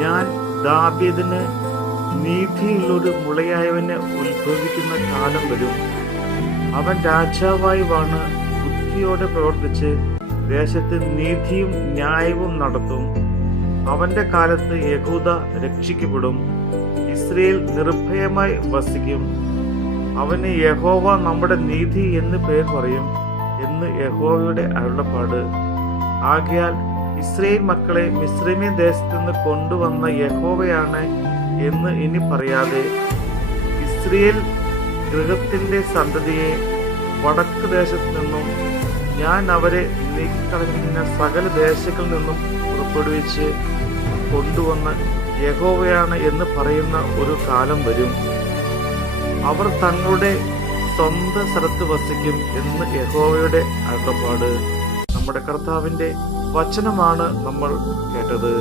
ഞാൻ ദാവീദിന് നീതിയുള്ളൊരു മുളയായവന് ഉത്ഭവിക്കുന്ന കാലം വരും. അവൻ രാജാവായി വാണ് ബുദ്ധിയോടെ പ്രവർത്തിച്ച് ദേശത്ത് നീതിയും ന്യായവും നടത്തും. അവന്റെ കാലത്ത് യഹൂദ രക്ഷിക്കപ്പെടും. ഇസ്രയേൽ നിർഭയമായി വസിക്കും. അവന് യഹോവ നമ്മുടെ നീതി എന്ന് പേർ പറയും എന്ന് യഹോവയുടെ അരുളപ്പാട്. ആകയാൽ ഇസ്രയേൽ മക്കളെ മിശ്രമി ദേശത്ത് നിന്ന് കൊണ്ടുവന്ന യഹോവയാണ് എന്ന് ഇനി പറയാതെ ഇസ്രയേൽ ഗൃഹത്തിന്റെ സന്തതിയെ വടക്ക് ദേശത്ത് നിന്നും ഞാൻ അവരെ നീക്കിക്കളഞ്ഞിരുന്ന സകല ദേശങ്ങളിൽ നിന്നും പുറപ്പെടുവിച്ച് കൊണ്ടുവന്ന യഹോവയാണ് എന്ന് പറയുന്ന ഒരു കാലം വരും. അവർ തങ്ങളുടെ സ്വന്തം സ്ഥലത്ത് വസിക്കും എന്ന് യഹോവയുടെ അരുളപ്പാട്. നമ്മുടെ കർത്താവിന്റെ വചനമാണ് നമ്മൾ കേട്ടത്.